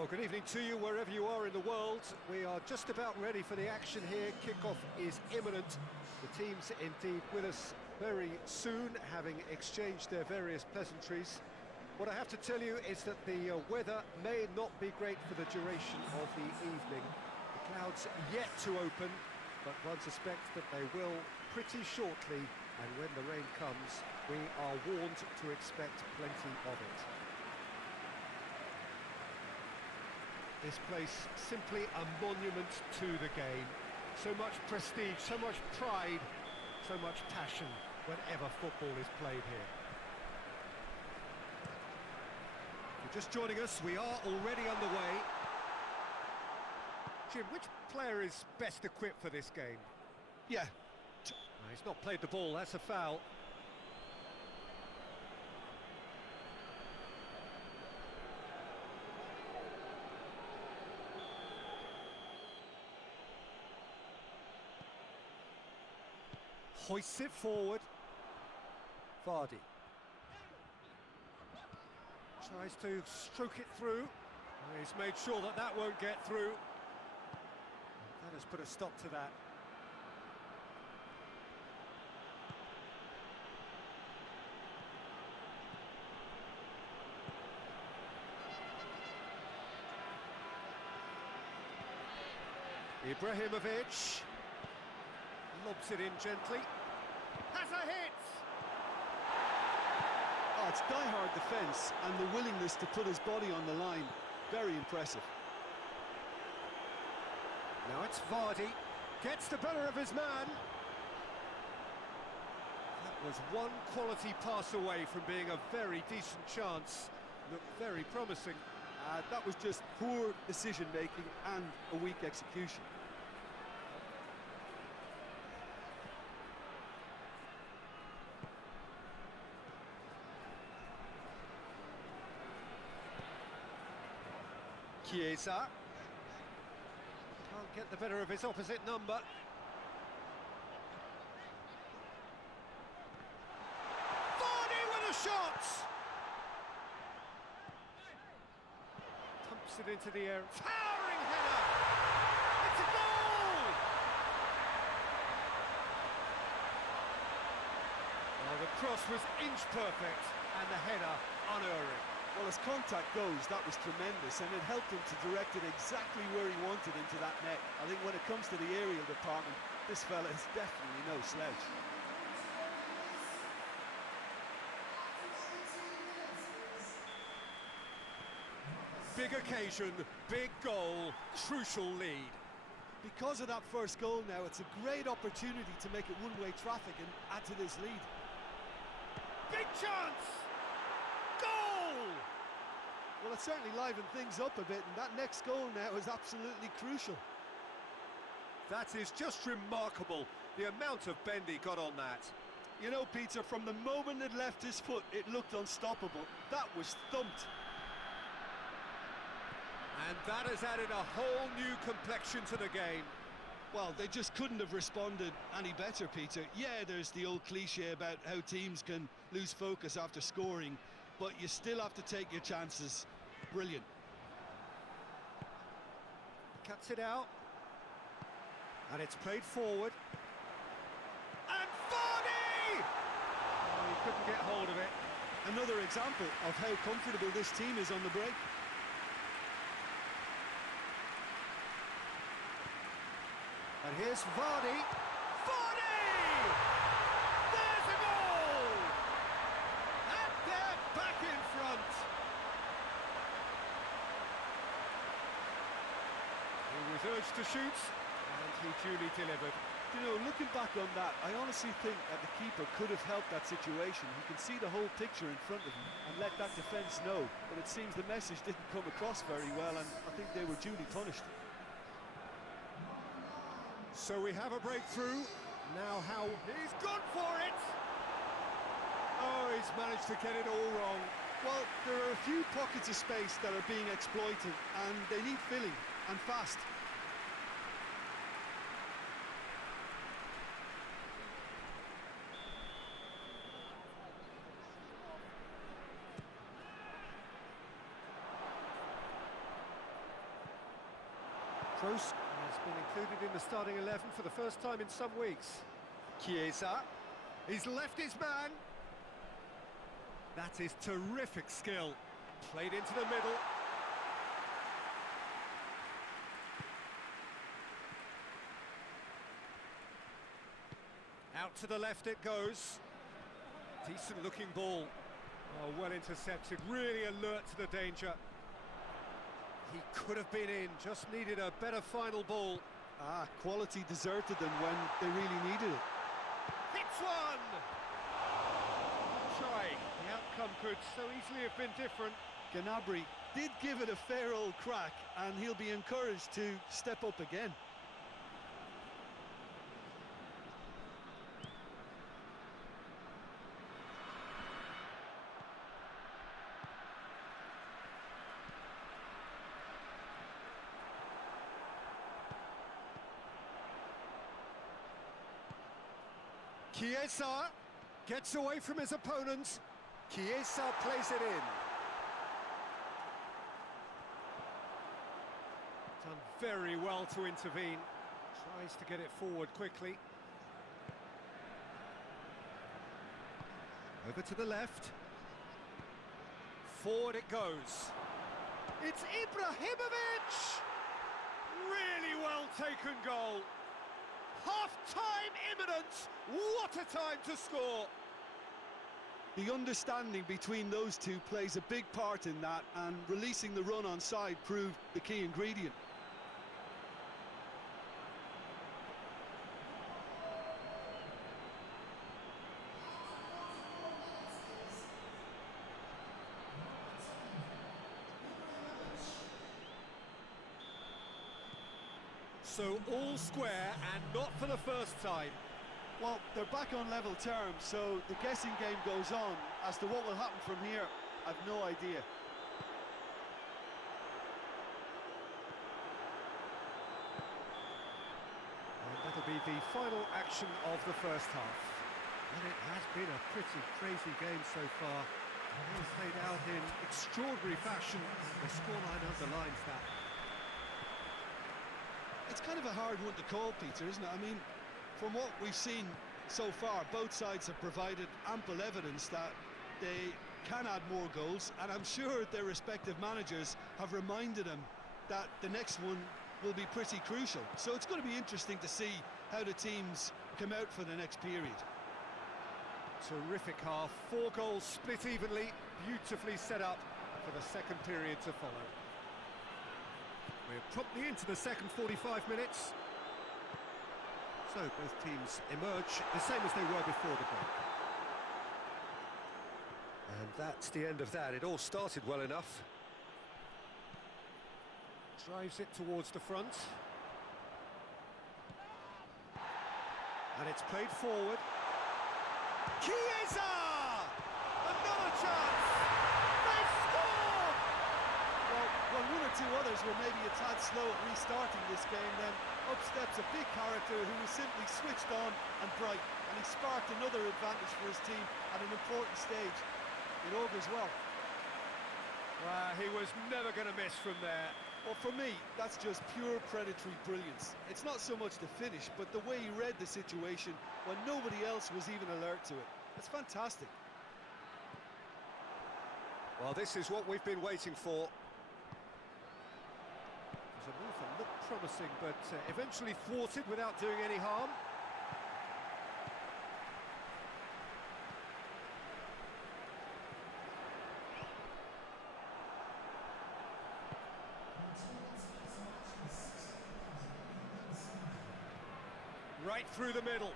Well, good evening to you wherever you are in the world. We are just about ready for the action here. Kickoff is imminent. The teams indeed with us very soon, having exchanged their various pleasantries. What I have to tell you is that the weather may not be great for the duration of the evening. The clouds yet to open, but one suspects that they will pretty shortly, and when the rain comes, we are warned to expect plenty of it. This place simply a monument to the game. So much prestige, so much pride, so much passion whenever football is played here. If you're just joining us, we are already underway. Jim, which player is best equipped for this game? Yeah. He's not played the ball, that's a foul. Hoists it forward. Vardy tries to stroke it through. He's made sure that that won't get through. That has put a stop to that. Ibrahimovic lobs it in gently. Has a hit! Oh, it's die-hard defence and the willingness to put his body on the line. Very impressive. Now it's Vardy. Gets the better of his man. That was one quality pass away from being a very decent chance. Looked very promising. That was just poor decision-making and a weak execution. Chiesa can't get the better of his opposite number. Vardy with a shot! Pumps it into the air. Towering header! It's a goal! Well, the cross was inch perfect and the header unerring. Well, as contact goes, that was tremendous, and it helped him to direct it exactly where he wanted into that net. I think when it comes to the aerial department, this fella is definitely no slouch. Big occasion, big goal, crucial lead. Because of that first goal now, it's a great opportunity to make it one-way traffic and add to this lead. Big chance! Well, it certainly livened things up a bit, and that next goal now is absolutely crucial. That is just remarkable, the amount of bend he got on that. You know, Peter, from the moment it left his foot, it looked unstoppable. That was thumped. And that has added a whole new complexion to the game. Well, they just couldn't have responded any better, Peter. Yeah, there's the old cliche about how teams can lose focus after scoring, but you still have to take your chances. Brilliant. Cuts it out. And it's played forward. And Vardy! Oh, he couldn't get hold of it. Another example of how comfortable this team is on the break. And here's Vardy. Vardy! There's a goal! And they're back in front. He was urged to shoot, and he duly delivered. You know, looking back on that, I honestly think that the keeper could have helped that situation. He can see the whole picture in front of him and let that defence know. But it seems the message didn't come across very well, and I think they were duly punished. So we have a breakthrough. Now how... He's gone for it! Oh, he's managed to get it all wrong. Well, there are a few pockets of space that are being exploited, and they need filling, and fast. Kroos has been included in the starting 11 for the first time in some weeks. Chiesa, he's left his man. That is terrific skill. Played into the middle. Out to the left it goes. Decent looking ball. Oh, well intercepted, really alert to the danger. He could have been in, just needed a better final ball. Quality deserted them when they really needed it. Hits one! Try. The outcome could so easily have been different. Gnabry did give it a fair old crack, and he'll be encouraged to step up again. Chiesa gets away from his opponents. Chiesa plays it in. Done very well to intervene. Tries to get it forward quickly. Over to the left. Forward it goes. It's Ibrahimovic! Really well taken goal. Half-time imminent! What a time to score! The understanding between those two plays a big part in that, and releasing the run on side proved the key ingredient. So all square, and not for the first time. Well, they're back on level terms, so the guessing game goes on. As to what will happen from here, I've no idea. And that'll be the final action of the first half. And it has been a pretty crazy game so far. It's played out in extraordinary fashion. The scoreline underlines that. It's kind of a hard one to call, Peter, isn't it? I mean, from what we've seen so far, both sides have provided ample evidence that they can add more goals, and I'm sure their respective managers have reminded them that the next one will be pretty crucial. So it's going to be interesting to see how the teams come out for the next period. Terrific half, 4 goals split evenly, beautifully set up for the second period to follow. We're promptly into the second 45 minutes. So both teams emerge the same as they were before the break. And that's the end of that. It all started well enough. Drives it towards the front. And it's played forward. Chiesa! Another chance! They've scored! Well, one or two others were maybe a tad slow at restarting this game, then up steps a big character who was simply switched on and bright, and he sparked another advantage for his team at an important stage. It augurs well. Well, he was never going to miss from there. Well, for me, that's just pure predatory brilliance. It's not so much the finish, but the way he read the situation when nobody else was even alert to it. It's fantastic. Well, this is what we've been waiting for. It was a move that looked promising, but eventually thwarted without doing any harm. Right through the middle.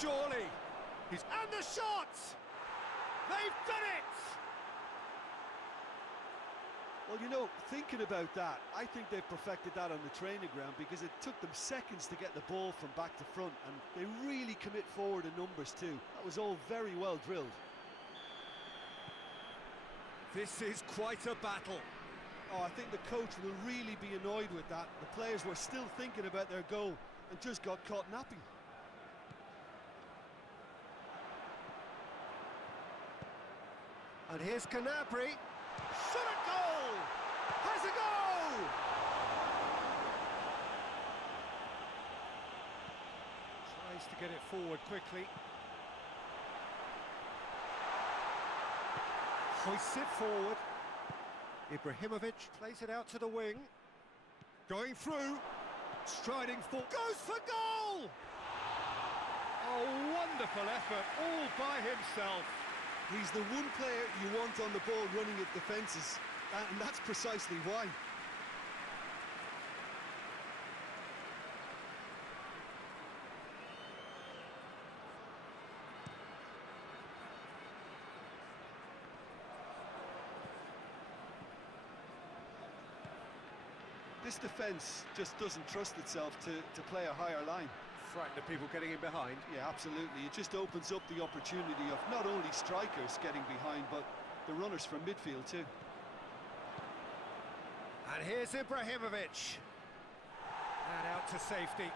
Surely. And the shot! They've done it! Well, you know, thinking about that, I think they've perfected that on the training ground, because it took them seconds to get the ball from back to front, and they really commit forward in numbers too. That was all very well drilled. This is quite a battle. Oh, I think the coach will really be annoyed with that. The players were still thinking about their goal and just got caught napping. And here's Gnabry. Shot at goal! Has a goal! to get it forward quickly. Hoists it forward. Ibrahimovic plays it out to the wing. Going through. Striding forward. Goes for goal! Oh, wonderful effort, all by himself. He's the one player you want on the ball running at defences, and that's precisely why. This defence just doesn't trust itself to play a higher line. Frightened of people getting in behind. Yeah, absolutely. It just opens up the opportunity of not only strikers getting behind, but the runners from midfield too. And here's Ibrahimovic. And out to safety.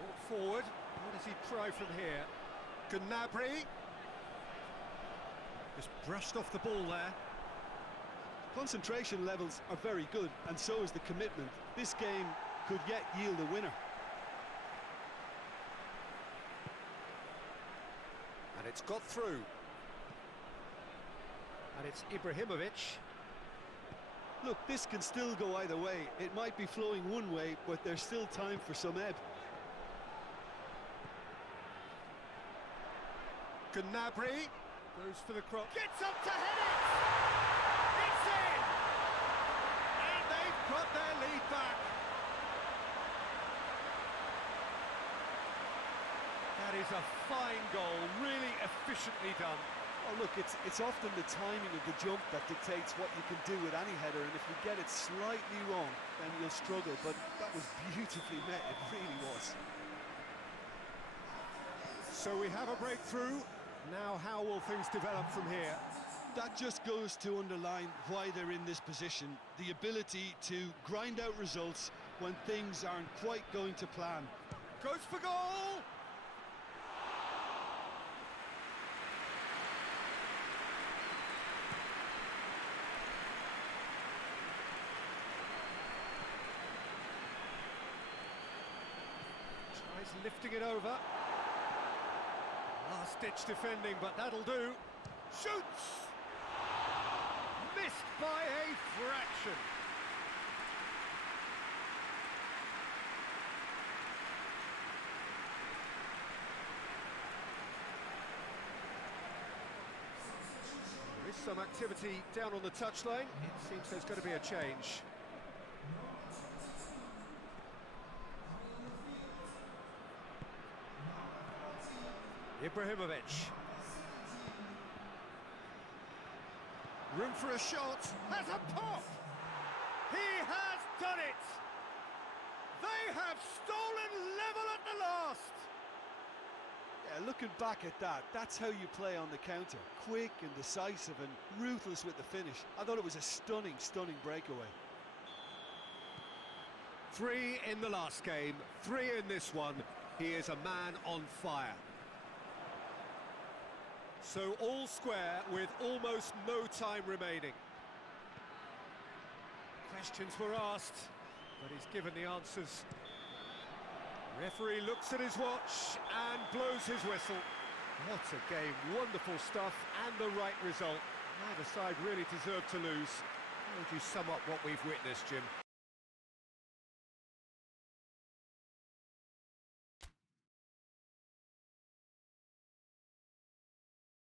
Brought forward. What does he try from here? Gnabry. Just brushed off the ball there. Concentration levels are very good, and so is the commitment. This game could yet yield a winner. And it's got through. And it's Ibrahimovic. Look, this can still go either way. It might be flowing one way, but there's still time for some ebb. Gnabry goes for the cross. Gets up to head it! It's in! And they've got their lead back. That is a fine goal, really efficiently done. Oh, look, it's often the timing of the jump that dictates what you can do with any header, and if you get it slightly wrong, then you'll struggle, but that was beautifully met, it really was. So we have a breakthrough. Now how will things develop from here? That just goes to underline why they're in this position, the ability to grind out results when things aren't quite going to plan. Goes for goal! Tries lifting it over. Last-ditch defending, but that'll do. Shoots! Missed by a fraction. There is some activity down on the touchline. It seems there's going to be a change. Ibrahimovic. Room for a shot. Has a pop! He has done it! They have stolen level at the last! Yeah, looking back at that, that's how you play on the counter. Quick and decisive and ruthless with the finish. I thought it was a stunning, stunning breakaway. 3 in the last game, 3 in this one. He is a man on fire. So all square with almost no time remaining. Questions were asked, but he's given the answers. Referee looks at his watch and blows his whistle. What a game, wonderful stuff and the right result. Neither side really deserved to lose. How would you sum up what we've witnessed, Jim?